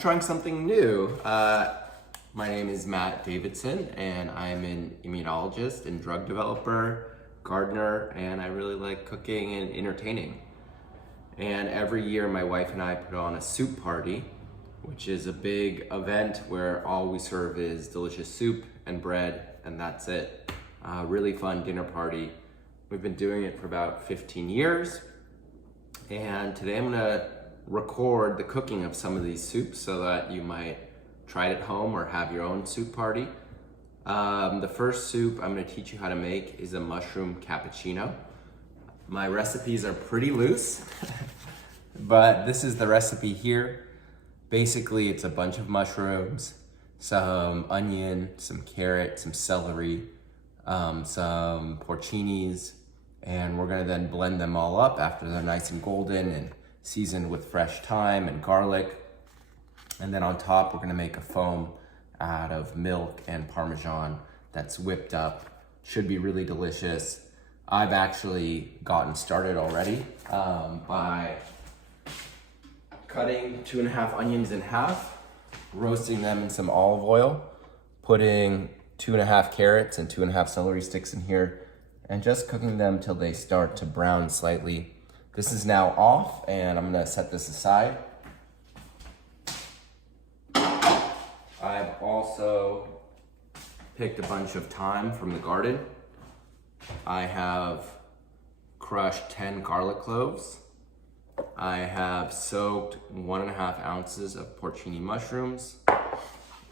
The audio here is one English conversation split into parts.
trying something new. My name is Matt Davidson, and I'm an immunologist and drug developer, gardener, and I really like cooking and entertaining. And every year my wife and I put on a soup party, which is a big event where all we serve is delicious soup and bread, and that's it. Really fun dinner party. We've been doing it for about 15 years, and today I'm gonna record the cooking of some of these soups so that you might try it at home or have your own soup party. The first soup I'm gonna teach you how to make is a mushroom cappuccino. My recipes are pretty loose, but this is the recipe here. Basically, it's a bunch of mushrooms, some onion, some carrot, some celery, some porcinis, and we're gonna then blend them all up after they're nice and golden and seasoned with fresh thyme and garlic. And then on top, we're gonna make a foam out of milk and parmesan that's whipped up. Should be really delicious. I've actually gotten started already by cutting 2.5 onions in half, roasting them in some olive oil, putting 2.5 carrots and 2.5 celery sticks in here, and just cooking them till they start to brown slightly. This is now off, and I'm gonna set this aside. I've also picked a bunch of thyme from the garden. I have crushed 10 garlic cloves. I have soaked 1.5 ounces of porcini mushrooms.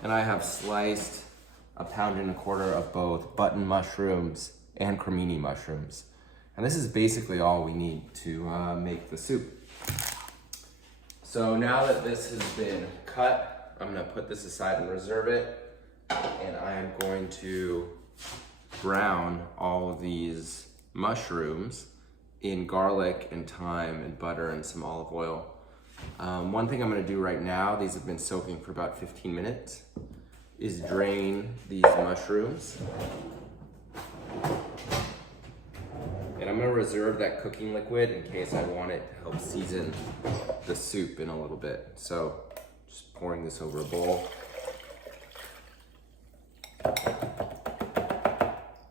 And I have sliced 1.25 pounds of both button mushrooms and cremini mushrooms. And this is basically all we need to make the soup. So now that this has been cut, I'm gonna put this aside and reserve it. And I am going to brown all of these mushrooms in garlic and thyme and butter and some olive oil. One thing I'm gonna do right now, these have been soaking for about 15 minutes, is drain these mushrooms. And I'm gonna reserve that cooking liquid in case I want it to help season the soup in a little bit. So just pouring this over a bowl.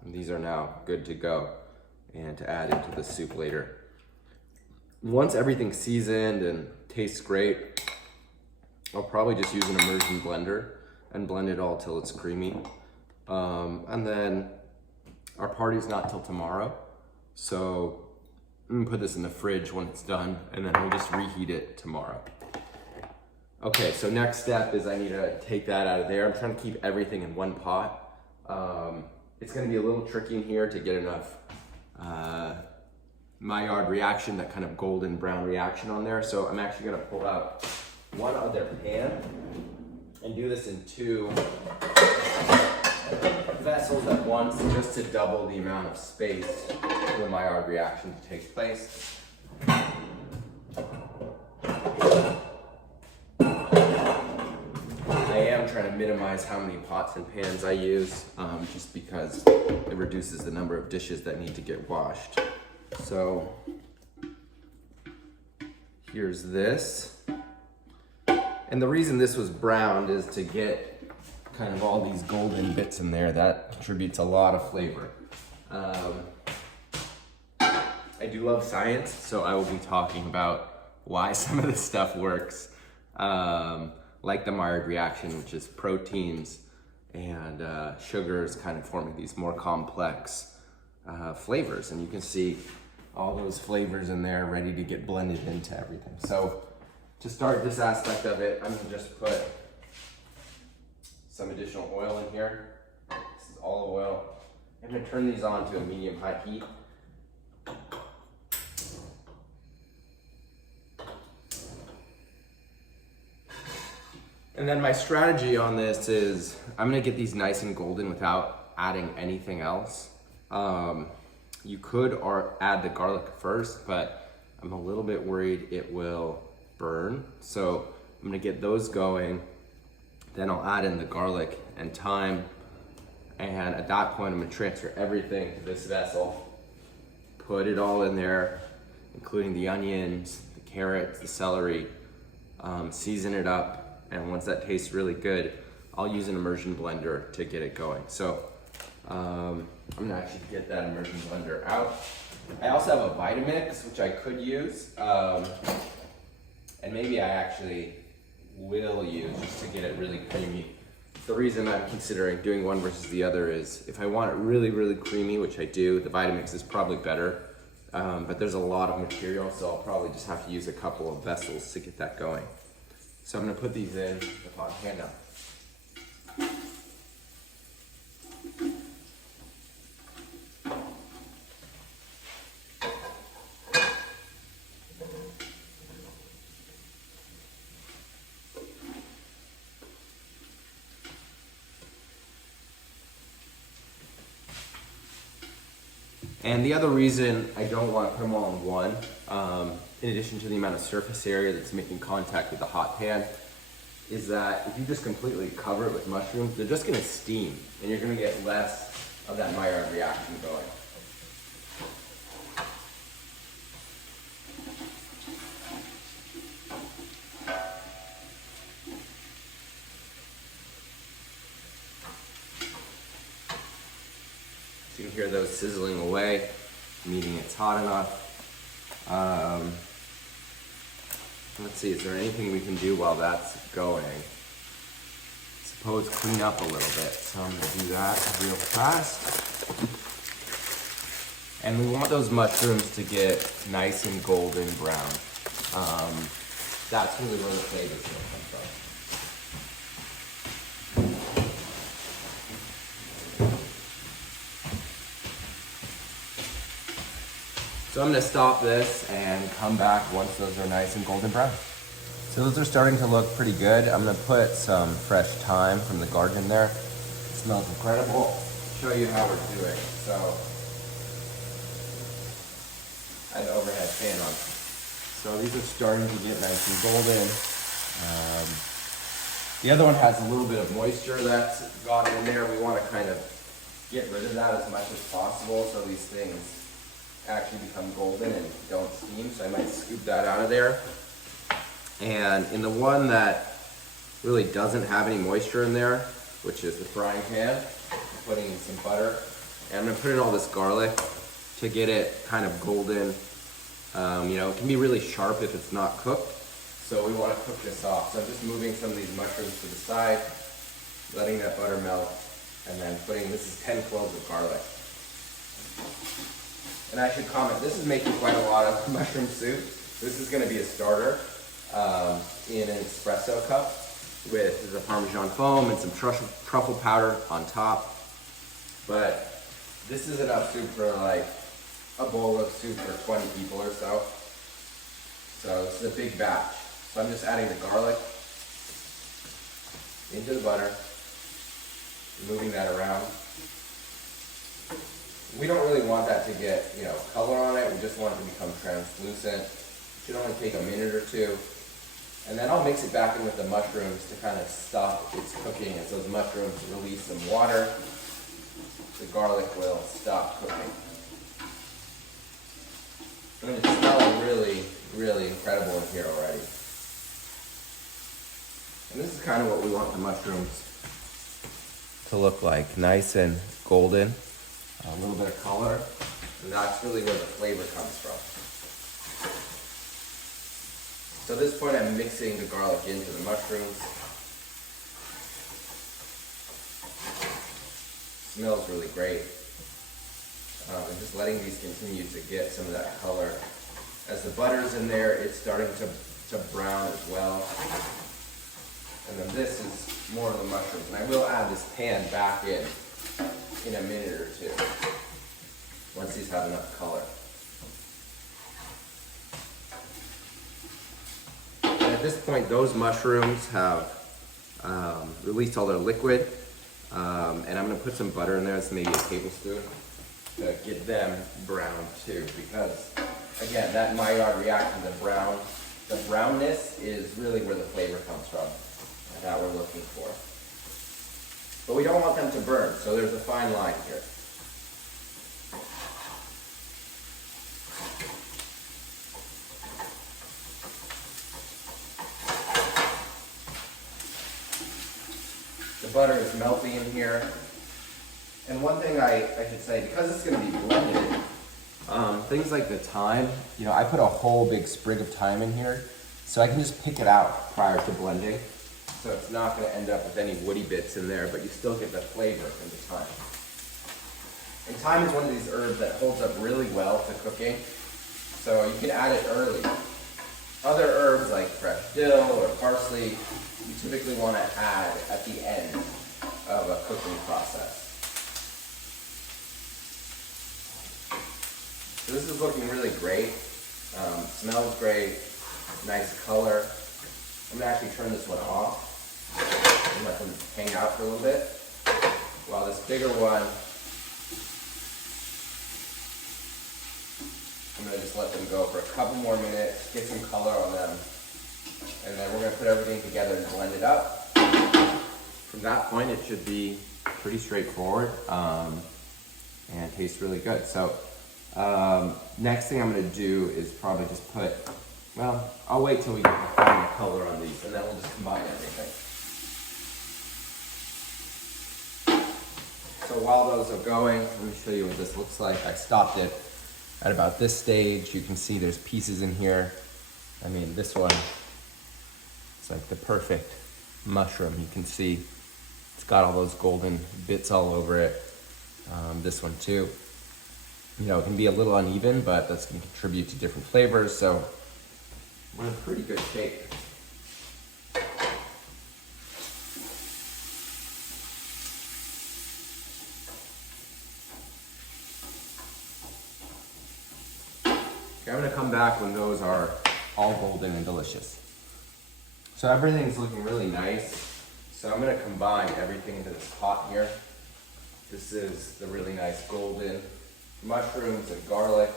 And these are now good to go and to add into the soup later. Once everything's seasoned and tastes great, I'll probably just use an immersion blender and blend it all till it's creamy. And then our party's not till tomorrow, so I'm gonna put this in the fridge when it's done, and then we'll just reheat it tomorrow. Okay, so next step is I need to take that out of there. I'm trying to keep everything in one pot. It's gonna be a little tricky in here to get enough Maillard reaction, that kind of golden brown reaction on there. So I'm actually gonna pull out one other pan and do this in 2 vessels at once, just to double the amount of space for the Maillard reaction to take place. I am trying to minimize how many pots and pans I use, just because it reduces the number of dishes that need to get washed. So here's this. And the reason this was browned is to get kind of all these golden bits in there. That contributes a lot of flavor. I do love science, so I will be talking about why some of this stuff works. Like the Maillard reaction, which is proteins and sugars kind of forming these more complex flavors. And you can see all those flavors in there ready to get blended into everything. So to start this aspect of it, I'm gonna just put some additional oil in here. This is olive oil. I'm gonna turn these on to a medium-high heat. And then my strategy on this is I'm gonna get these nice and golden without adding anything else. You could add the garlic first, but I'm a little bit worried it will burn. So I'm gonna get those going. Then I'll add in the garlic and thyme. And at that point, I'm gonna transfer everything to this vessel, put it all in there, including the onions, the carrots, the celery, season it up, And once that tastes really good, I'll use an immersion blender to get it going. So I'm gonna actually get that immersion blender out. I also have a Vitamix, which I could use. And maybe I actually will use just to get it really creamy. The reason I'm considering doing one versus the other is if I want it really, really creamy, which I do, the Vitamix is probably better. But there's a lot of material, so I'll probably just have to use a couple of vessels to get that going. So I'm gonna put these in the pot pan now. And the other reason I don't want to put them all in one, in addition to the amount of surface area that's making contact with the hot pan, is that if you just completely cover it with mushrooms, they're just going to steam, and you're going to get less of that Maillard reaction going. So you can hear those sizzling away, meaning it's hot enough. Let's see, is there anything we can do while that's going? I suppose clean up a little bit. So I'm gonna do that real fast. And we want those mushrooms to get nice and golden brown. That's really where the flavor's gonna come from. So I'm gonna stop this and come back once those are nice and golden brown. So those are starting to look pretty good. I'm gonna put some fresh thyme from the garden in there. It smells incredible. Show you how we're doing. So I have the overhead fan on. So these are starting to get nice and golden. The other one has a little bit of moisture that's gotten in there. We wanna kind of get rid of that as much as possible so these things actually become golden and don't steam, so I might scoop that out of there. And in the one that really doesn't have any moisture in there, which is the frying pan, I'm putting in some butter, and I'm gonna put in all this garlic to get it kind of golden. You know, it can be really sharp if it's not cooked, so we wanna cook this off. So I'm just moving some of these mushrooms to the side, letting that butter melt, and then putting, this is 10 cloves of garlic. And I should comment, this is making quite a lot of mushroom soup. This is gonna be a starter in an espresso cup with the Parmesan foam and some truffle powder on top. But this is enough soup for like a bowl of soup for 20 people or so. So this is a big batch. So I'm just adding the garlic into the butter, moving that around. We don't really want that to get, you know, color on it. We just want it to become translucent. It should only take a minute or two. And then I'll mix it back in with the mushrooms to kind of stop its cooking. As those mushrooms release some water, the garlic will stop cooking. I mean, it smells really, really incredible in here already. And this is kind of what we want the mushrooms to look like. Nice and golden. A little bit of color, and that's really where the flavor comes from. So at this point I'm mixing the garlic into the mushrooms. Smells really great. And just letting these continue to get some of that color. As the butter's in there, it's starting to brown as well. And then this is more of the mushrooms. And I will add this pan back in a minute or two, once these have enough color. And at this point, those mushrooms have released all their liquid, and I'm gonna put some butter in there, it's maybe a tablespoon, to get them brown too, because again, that Maillard reaction, the brownness is really where the flavor comes from, and that we're looking for. But we don't want them to burn, so there's a fine line here. The butter is melting in here. And one thing I should say, because it's going to be blended, things like the thyme, I put a whole big sprig of thyme in here, so I can just pick it out prior to blending. So it's not going to end up with any woody bits in there, but you still get the flavor from the thyme. And thyme is one of these herbs that holds up really well to cooking, so you can add it early. Other herbs like fresh dill or parsley, you typically want to add at the end of a cooking process. So this is looking really great. Smells great, nice color. I'm gonna actually turn this one off and let them hang out for a little bit. While this bigger one, I'm gonna just let them go for a couple more minutes, get some color on them, and then we're gonna put everything together and blend it up. From that point, it should be pretty straightforward and tastes really good. So next thing I'm gonna do is probably just put, well, I'll wait till we get the final color on these and then we'll just combine everything. So while those are going, let me show you what this looks like. I stopped it at about this stage. You can see there's pieces in here. I mean, this one, it's like the perfect mushroom. You can see it's got all those golden bits all over it. This one too. It can be a little uneven, but that's going to contribute to different flavors. So we're in pretty good shape. Okay, I'm going to come back when those are all golden and delicious. So everything's looking really nice. So I'm going to combine everything into this pot here. This is the really nice golden mushrooms and garlic.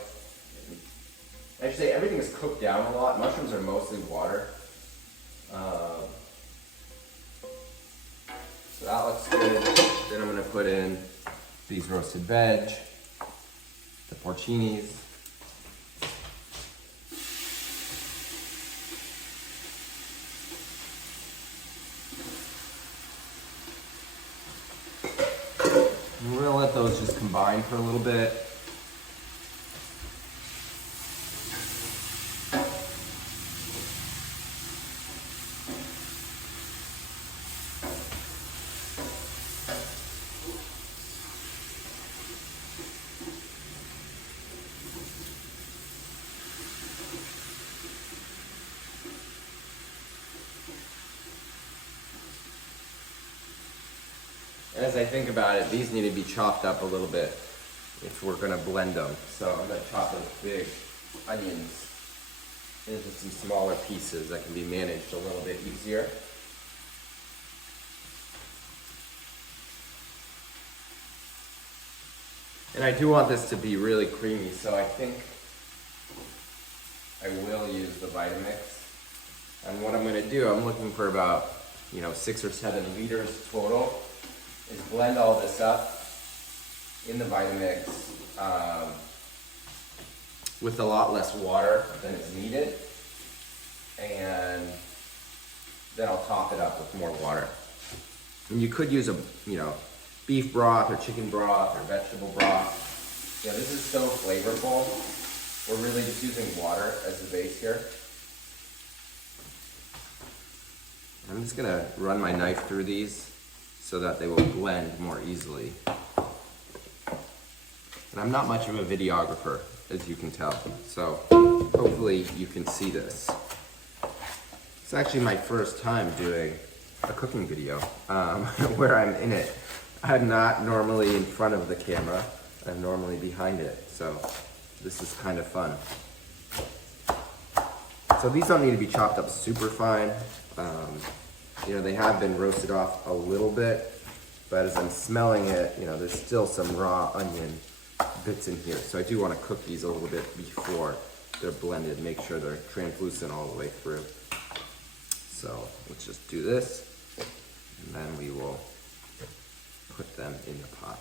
I should say everything is cooked down a lot. Mushrooms are mostly water. So that looks good. Then I'm going to put in these roasted veg, the porcinis. And we're going to let those just combine for a little bit. And as I think about it, these need to be chopped up a little bit if we're going to blend them. So I'm going to chop those big onions into some smaller pieces that can be managed a little bit easier. And I do want this to be really creamy, so I think I will use the Vitamix. And what I'm going to do, I'm looking for about 6 or 7 liters total, is blend all this up in the Vitamix with a lot less water than is needed, and then I'll top it up with more water. And you could use a beef broth or chicken broth or vegetable broth. This is so flavorful. We're really just using water as the base here. I'm just gonna run my knife through these so that they will blend more easily. And I'm not much of a videographer, as you can tell, so hopefully you can see this. It's actually my first time doing a cooking video where I'm in it. I'm not normally in front of the camera, I'm normally behind it, so this is kind of fun. So these don't need to be chopped up super fine. They have been roasted off a little bit, but as I'm smelling it, there's still some raw onion bits in here. So I do want to cook these a little bit before they're blended, make sure they're translucent all the way through. So let's just do this, and then we will put them in the pot.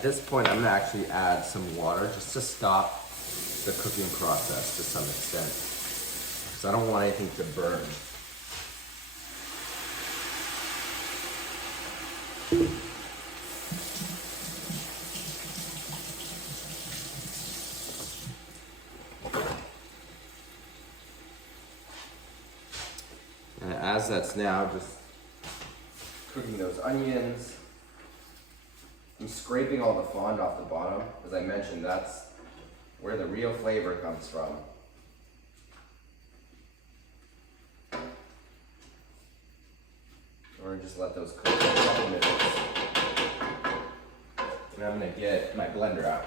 at this point, I'm gonna actually add some water just to stop the cooking process to some extent. So I don't want anything to burn. And as that's now just cooking those onions, I'm scraping all the fond off the bottom. As I mentioned, that's where the real flavor comes from. We're gonna just let those cook for a couple minutes. And I'm gonna get my blender out.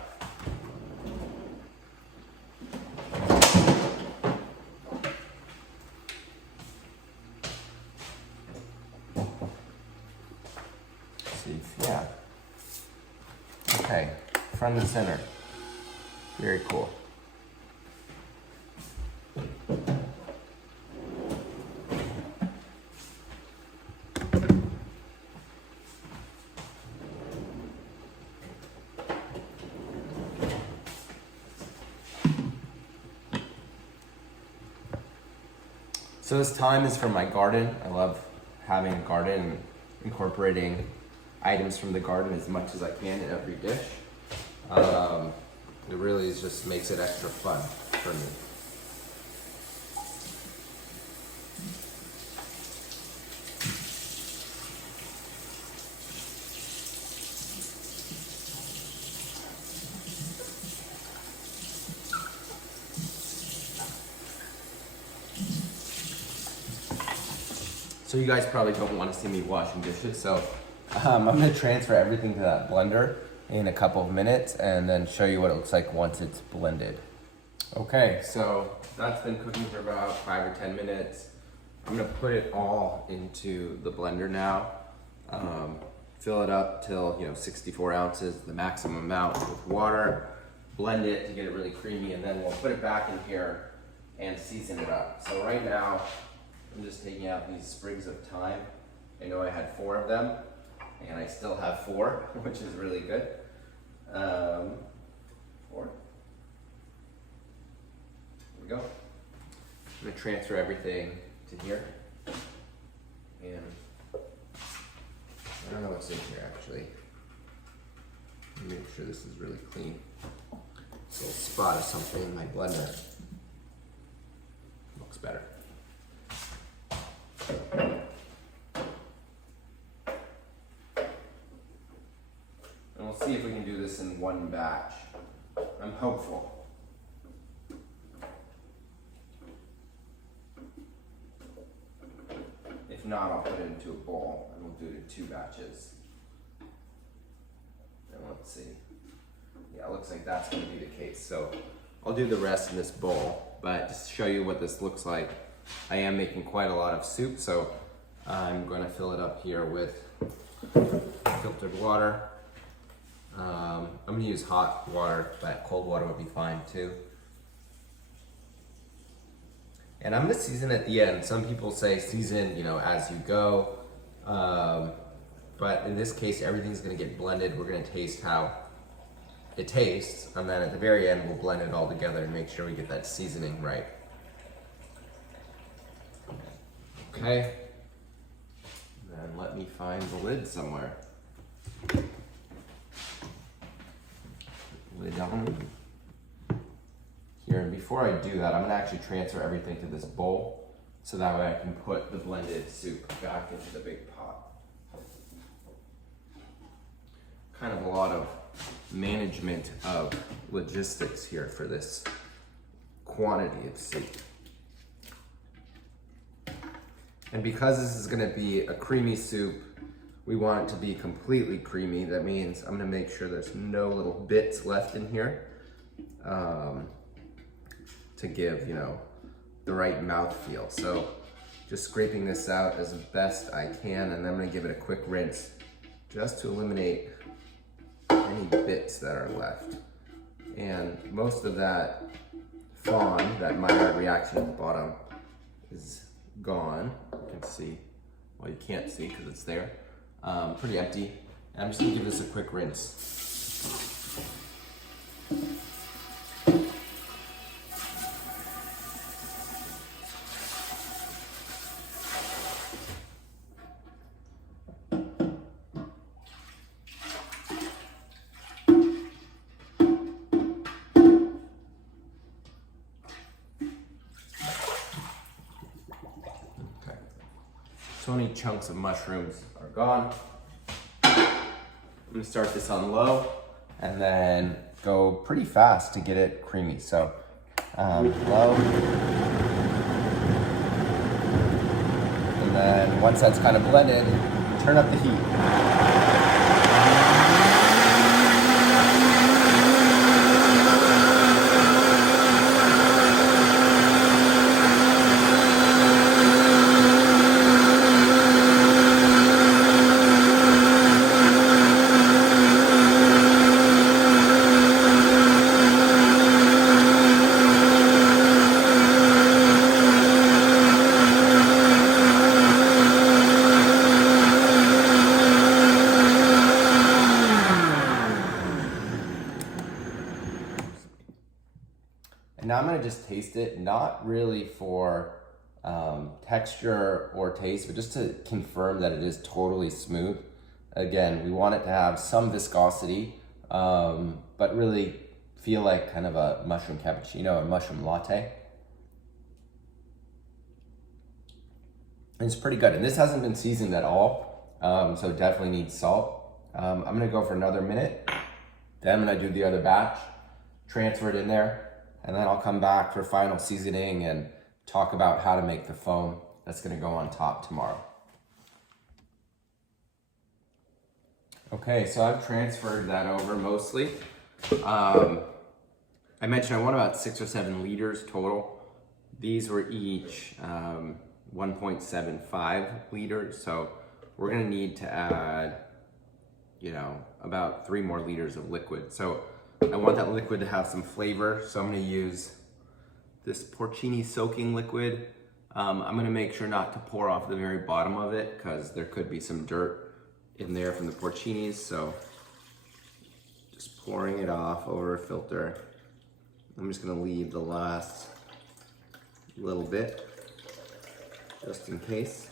Yeah. Okay, front and center. Very cool. So this thyme is from my garden. I love having a garden and incorporating items from the garden as much as I can in every dish. It really just makes it extra fun for me. So you guys probably don't want to see me washing dishes, so I'm going to transfer everything to that blender in a couple of minutes and then show you what it looks like once it's blended. Okay, so that's been cooking for about 5 or 10 minutes. I'm going to put it all into the blender now. Fill it up till 64 ounces, the maximum amount, with water. Blend it to get it really creamy, and then we'll put it back in here and season it up. So right now, I'm just taking out these sprigs of thyme. I know I had 4 of them, and I still have 4, which is really good. 4. Here we go. I'm gonna transfer everything to here. And I don't know what's in here actually. Let me make sure this is really clean. This little spot of something in my blender. Looks better. And we'll see if we can do this in one batch. I'm hopeful. If not, I'll put it into a bowl and we'll do it in 2 batches. And let's see. Yeah, it looks like that's going to be the case. So I'll do the rest in this bowl, but just to show you what this looks like, I am making quite a lot of soup, so I'm going to fill it up here with filtered water. I'm going to use hot water, but cold water would be fine too. And I'm going to season at the end. Some people say season, as you go. But in this case, everything's going to get blended. We're going to taste how it tastes, and then at the very end, we'll blend it all together and make sure we get that seasoning right. Okay. Then let me find the lid somewhere. Lid on. Here, and before I do that, I'm gonna actually transfer everything to this bowl so that way I can put the blended soup back into the big pot. Kind of a lot of management of logistics here for this quantity of soup. And because this is gonna be a creamy soup, we want it to be completely creamy. That means I'm gonna make sure there's no little bits left in here to give, the right mouthfeel. So just scraping this out as best I can, and then I'm gonna give it a quick rinse just to eliminate any bits that are left. And most of that fond, that Maillard reaction at the bottom, is gone. You can see, you can't see because it's there. Pretty empty. And I'm just gonna give this a quick rinse. So any chunks of mushrooms are gone. I'm gonna start this on low and then go pretty fast to get it creamy. So low. And then once that's kind of blended, turn up the heat. And now I'm gonna just taste it, not really for texture or taste, but just to confirm that it is totally smooth. Again, we want it to have some viscosity, but really feel like kind of a mushroom cappuccino or mushroom latte. And it's pretty good. And this hasn't been seasoned at all, so it definitely needs salt. I'm gonna go for another minute. Then I'm gonna do the other batch, transfer it in there, and then I'll come back for final seasoning and talk about how to make the foam that's gonna go on top tomorrow. Okay, so I've transferred that over mostly. I mentioned I want about 6 or 7 liters total. These were each 1.75 liters, so we're gonna need to add, about 3 more liters of liquid. So I want that liquid to have some flavor, so I'm gonna use this porcini soaking liquid. I'm gonna make sure not to pour off the very bottom of it because there could be some dirt in there from the porcinis, so just pouring it off over a filter. I'm just gonna leave the last little bit, just in case.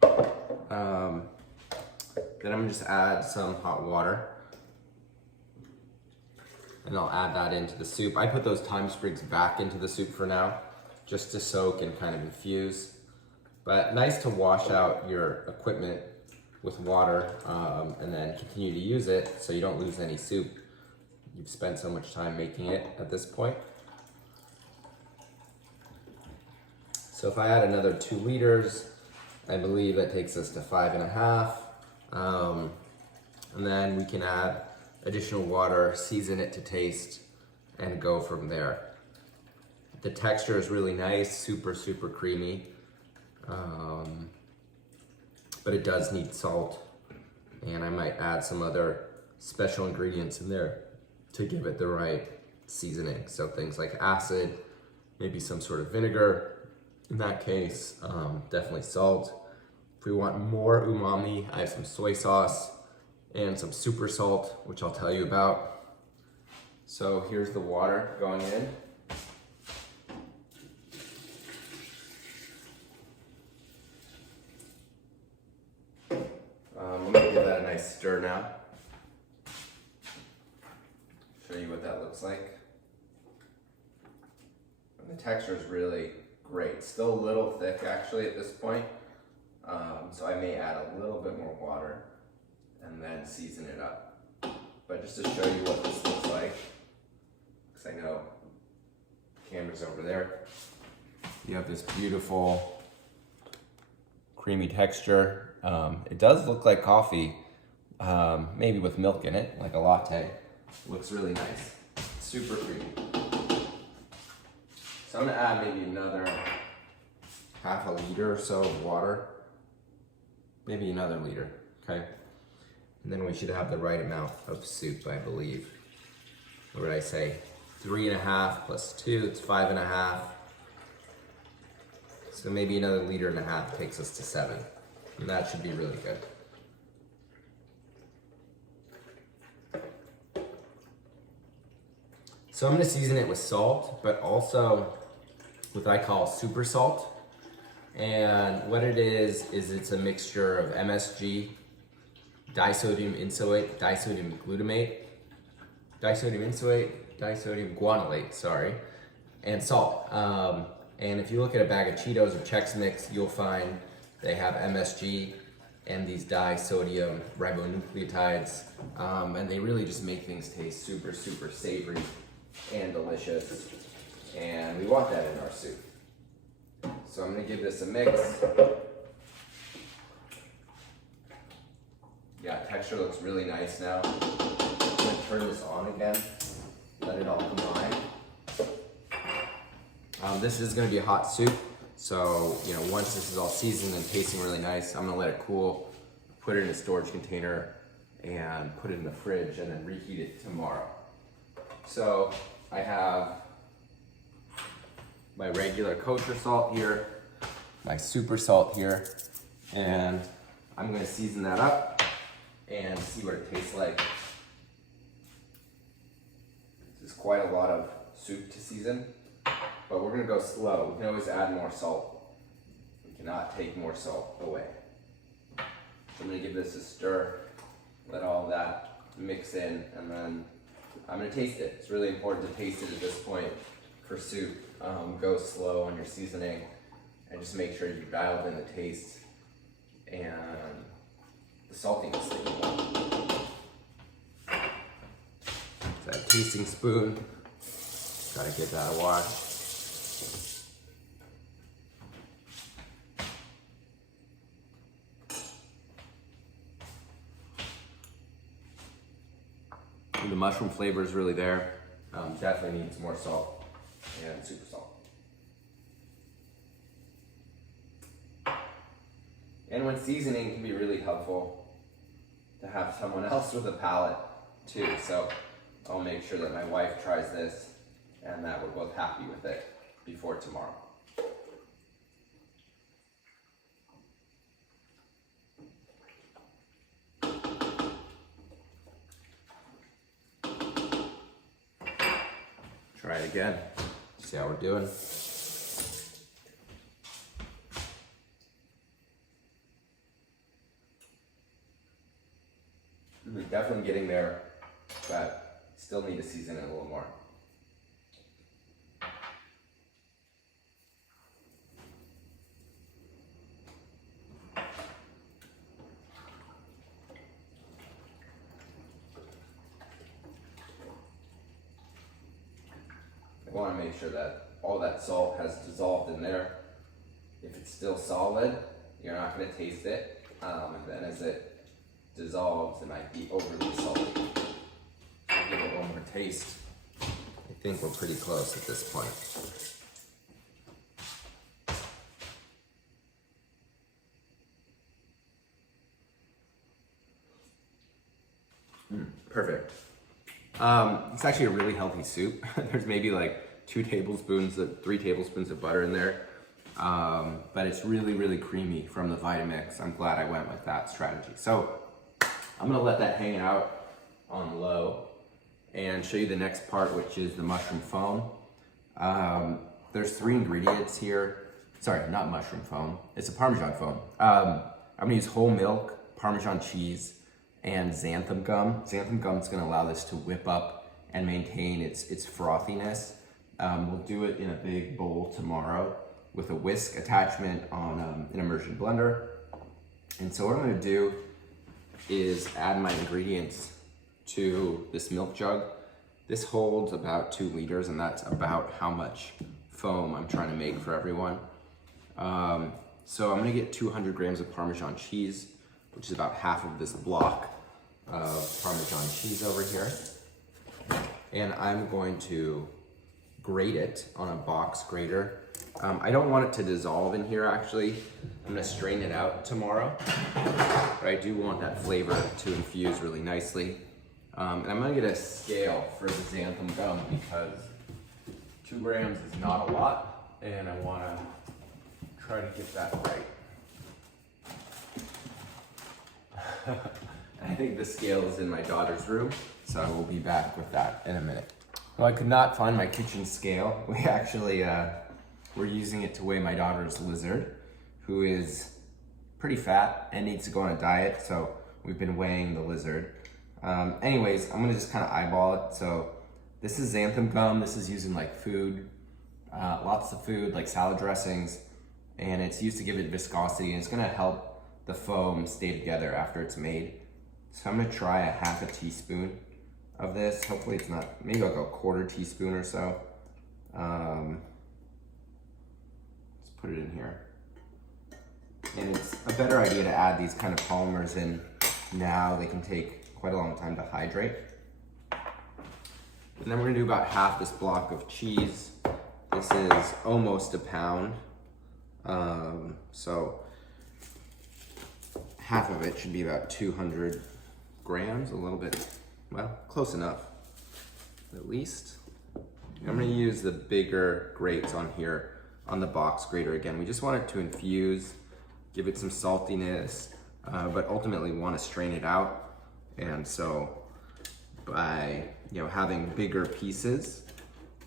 Then I'm gonna just add some hot water. And I'll add that into the soup. I put those thyme sprigs back into the soup for now, just to soak and kind of infuse. But nice to wash out your equipment with water and then continue to use it so you don't lose any soup. You've spent so much time making it at this point. So if I add another 2 liters, I believe that takes us to 5.5. And then we can add additional water, season it to taste, and go from there. The texture is really nice, super, super creamy. But it does need salt, and I might add some other special ingredients in there to give it the right seasoning. So things like acid, maybe some sort of vinegar. In that case, definitely salt. If we want more umami, I have some soy sauce and some super salt, which I'll tell you about. So here's the water going in. I'm gonna give that a nice stir now. Show you what that looks like. And the texture is really great. Still a little thick actually at this point. So I may add a little bit more water and then season it up. But just to show you what this looks like, because I know the camera's over there, you have this beautiful creamy texture. It does look like coffee, maybe with milk in it, like a latte. Looks really nice, super creamy. So I'm gonna add maybe another half a liter or so of water, maybe another liter, okay? And then we should have the right amount of soup, I believe. What did I say? 3.5 plus 2, it's 5.5. So maybe another 1.5 liters takes us to 7. And that should be really good. So I'm gonna season it with salt, but also what I call super salt. And what it is it's a mixture of MSG, disodium guanylate, sorry, and salt. And if you look at a bag of Cheetos or Chex Mix, you'll find they have MSG and these disodium ribonucleotides, and they really just make things taste super, super savory and delicious. And we want that in our soup. So I'm gonna give this a mix. Yeah, texture looks really nice now. I'm gonna turn this on again, let it all combine. This is gonna be a hot soup, so once this is all seasoned and tasting really nice, I'm gonna let it cool, put it in a storage container, and put it in the fridge, and then reheat it tomorrow. So I have my regular kosher salt here, my super salt here, and I'm gonna season that up and see what it tastes like. This is quite a lot of soup to season, but we're gonna go slow. We can always add more salt. We cannot take more salt away. So I'm gonna give this a stir, let all that mix in, and then I'm gonna taste it. It's really important to taste it at this point for soup. Go slow on your seasoning and just make sure you've dialed in the taste and the saltiness that you want. That tasting spoon, gotta give that a wash. The mushroom flavor is really there. Definitely needs more salt and super salt. And when seasoning can be really helpful to have someone else with a palate too. So I'll make sure that my wife tries this and that we're both happy with it before tomorrow. Try it again, see how we're doing. We're definitely getting there, but still need to season it a little more. I want to make sure that all that salt has dissolved in there. If it's still solid, you're not going to taste it, and then as it dissolves, it might be overly salty. I'll give it one more taste. I think we're pretty close at this point. Perfect. It's actually a really healthy soup. There's maybe like 3 tablespoons of butter in there. But it's really, really creamy from the Vitamix. I'm glad I went with that strategy. So I'm gonna let that hang out on low and show you the next part, which is the mushroom foam. There's 3 ingredients here. Sorry, not mushroom foam. It's a Parmesan foam. I'm gonna use whole milk, Parmesan cheese, and xanthan gum. Xanthan gum is gonna allow this to whip up and maintain its frothiness. We'll do it in a big bowl tomorrow with a whisk attachment on an immersion blender. And so what I'm gonna do is add my ingredients to this milk jug. This holds about 2 liters, and that's about how much foam I'm trying to make for everyone. So I'm gonna get 200 grams of Parmesan cheese, which is about half of this block of Parmesan cheese over here. And I'm going to grate it on a box grater. I don't want it to dissolve in here actually. I'm gonna strain it out tomorrow, but I do want that flavor to infuse really nicely. And I'm gonna get a scale for the xanthan gum because 2 grams is not a lot, and I wanna try to get that right. I think the scale is in my daughter's room, so I will be back with that in a minute. Well, I could not find my kitchen scale. We actually we're using it to weigh my daughter's lizard, who is pretty fat and needs to go on a diet, so we've been weighing the lizard. Anyways, I'm gonna just kind of eyeball it. So this is xanthan gum. This is used in like food, lots of food, like salad dressings, and it's used to give it viscosity, and it's gonna help the foam stay together after it's made. So I'm gonna try a half a teaspoon of this. Hopefully it's not, maybe I'll go a quarter teaspoon or so. Let's put it in here. And it's a better idea to add these kind of polymers in now. They can take quite a long time to hydrate. And then we're gonna do about half this block of cheese. This is almost a pound. So half of it should be about 200 grams, a little bit, well, close enough, at least. And I'm gonna use the bigger grates on here, on the box grater again. We just want it to infuse, give it some saltiness, but ultimately want to strain it out. And so by having bigger pieces,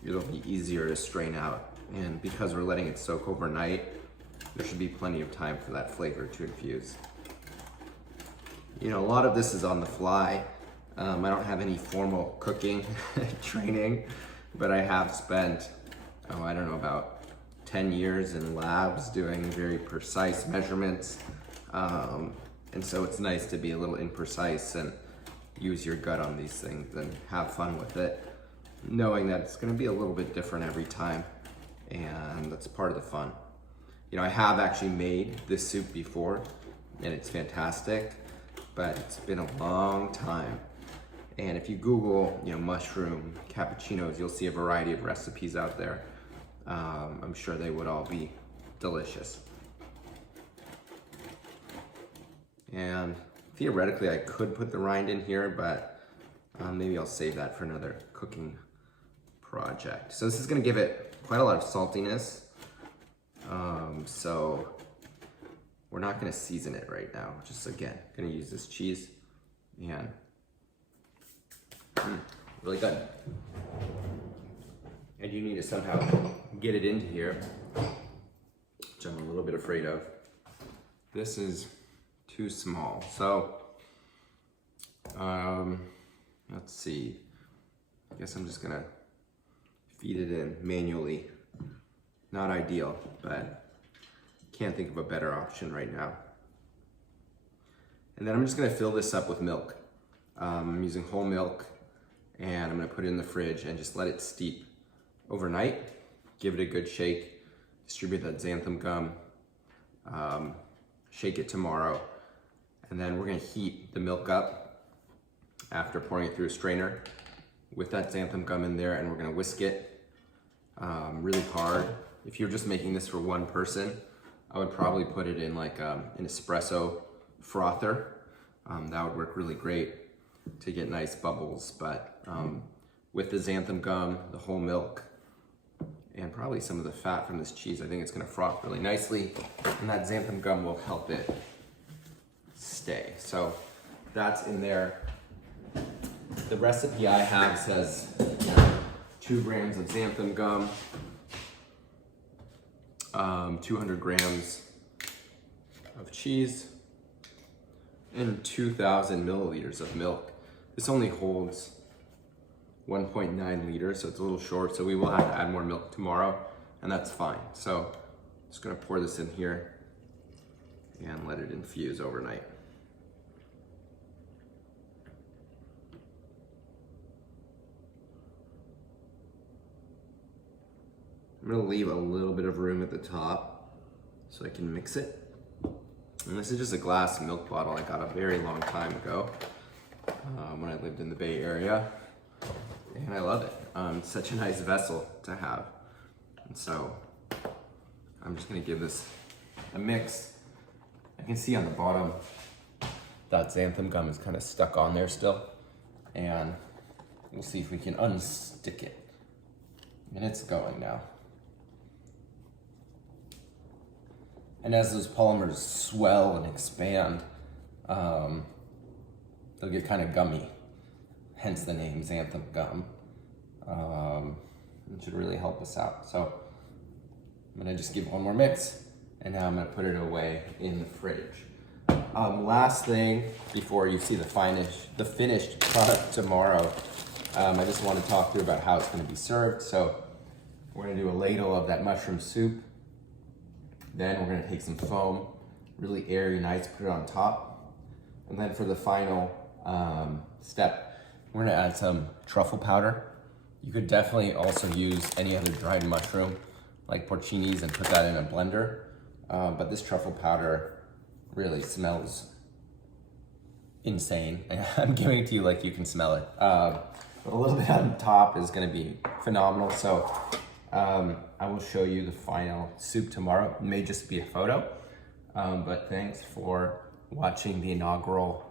it'll be easier to strain out. And because we're letting it soak overnight, there should be plenty of time for that flavor to infuse. A lot of this is on the fly. I don't have any formal cooking training, but I have spent, I don't know, about 10 years in labs doing very precise measurements. And so it's nice to be a little imprecise and use your gut on these things and have fun with it, knowing that it's gonna be a little bit different every time, and that's part of the fun. I have actually made this soup before, and it's fantastic, but it's been a long time. And if you Google, mushroom cappuccinos, you'll see a variety of recipes out there. I'm sure they would all be delicious. And theoretically, I could put the rind in here, but maybe I'll save that for another cooking project. So this is gonna give it quite a lot of saltiness. So we're not gonna season it right now. Just again, gonna use this cheese and really good. And you need to somehow get it into here, which I'm a little bit afraid of. This is too small. So, let's see. I guess I'm just gonna feed it in manually. Not ideal, but can't think of a better option right now. And then I'm just gonna fill this up with milk. I'm using whole milk, and I'm gonna put it in the fridge and just let it steep overnight. Give it a good shake, distribute that xanthan gum, shake it tomorrow, and then we're gonna heat the milk up after pouring it through a strainer with that xanthan gum in there, and we're gonna whisk it really hard. If you're just making this for one person, I would probably put it in like an espresso frother. That would work really great to get nice bubbles, but with the xanthan gum, the whole milk, and probably some of the fat from this cheese, I think it's gonna froth really nicely, and that xanthan gum will help it stay. So that's in there. The recipe I have says 2 grams of xanthan gum, 200 grams of cheese, and 2,000 milliliters of milk. This only holds 1.9 liters, so it's a little short, so we will have to add more milk tomorrow, and that's fine. So I'm just gonna pour this in here and let it infuse overnight. I'm gonna leave a little bit of room at the top so I can mix it. And this is just a glass milk bottle I got a very long time ago when I lived in the Bay Area. And I love it. It's such a nice vessel to have. And so I'm just gonna give this a mix. I can see on the bottom that xanthan gum is kind of stuck on there still. And we'll see if we can unstick it. And it's going now. And as those polymers swell and expand, they'll get kind of gummy, hence the name xanthan gum. It should really help us out. So I'm gonna just give one more mix, and now I'm gonna put it away in the fridge. Last thing before you see the finished product tomorrow, I just want to talk through about how it's going to be served. So we're going to do a ladle of that mushroom soup. Then we're going to take some foam, really airy, nice, put it on top. And then for the final step, we're going to add some truffle powder. You could definitely also use any other dried mushroom like porcinis and put that in a blender. But this truffle powder really smells insane. I'm giving it to you like you can smell it. But a little bit on top is gonna be phenomenal. So I will show you the final soup tomorrow. It may just be a photo, but thanks for watching the inaugural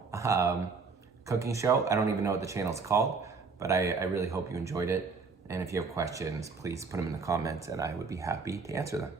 cooking show. I don't even know what the channel's called, but I really hope you enjoyed it. And if you have questions, please put them in the comments and I would be happy to answer them.